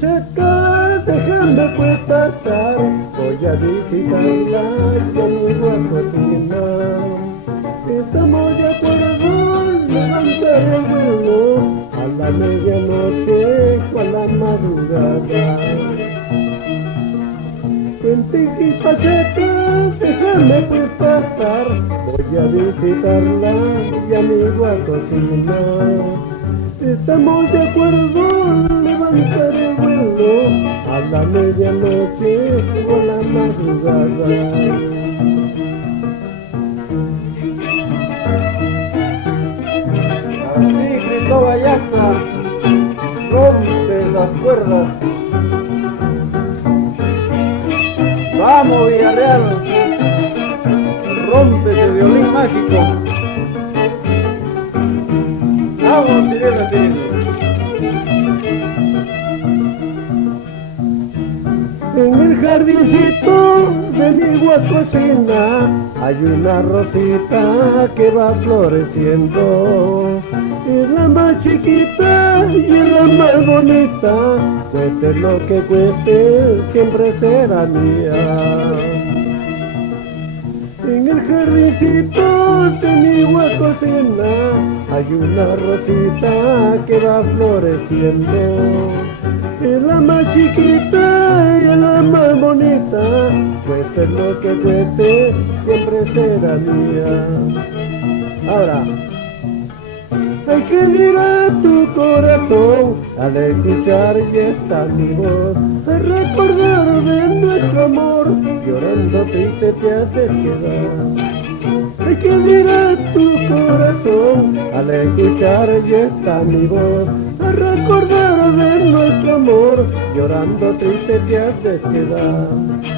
Pacheca, déjame pues pasar, voy a visitarla y a mi cocina. Estamos de acuerdo, levantar el vuelo a la medianoche o a la madrugada. Cuentiki y Pacheca, déjame pues pasar, voy a visitarla y a mi cocina. Estamos de acuerdo, levantar el vuelo a la medianoche o a la madrugada. Así Cristóbal Yaxa rompe las cuerdas. Vamos Villarreal, rompe ese violín mágico. Vamos Sirena Sirena. En el jardincito de mi cocina hay una rosita que va floreciendo. Es la más chiquita y es la más bonita, cueste lo que cueste, siempre será mía. En el jardincito de mi cocina hay una rosita que va floreciendo. Es la más chiquita y es la más bonita, cueste lo que cueste, siempre será mía. Ahora, hay que dirá tu corazón al escuchar y está mi voz, al recordar de nuestro amor, llorando triste te haces quedar. Hay que dirá tu corazón al escuchar y está mi voz, al recordar de nuestro amor, llorando triste te haces quedar.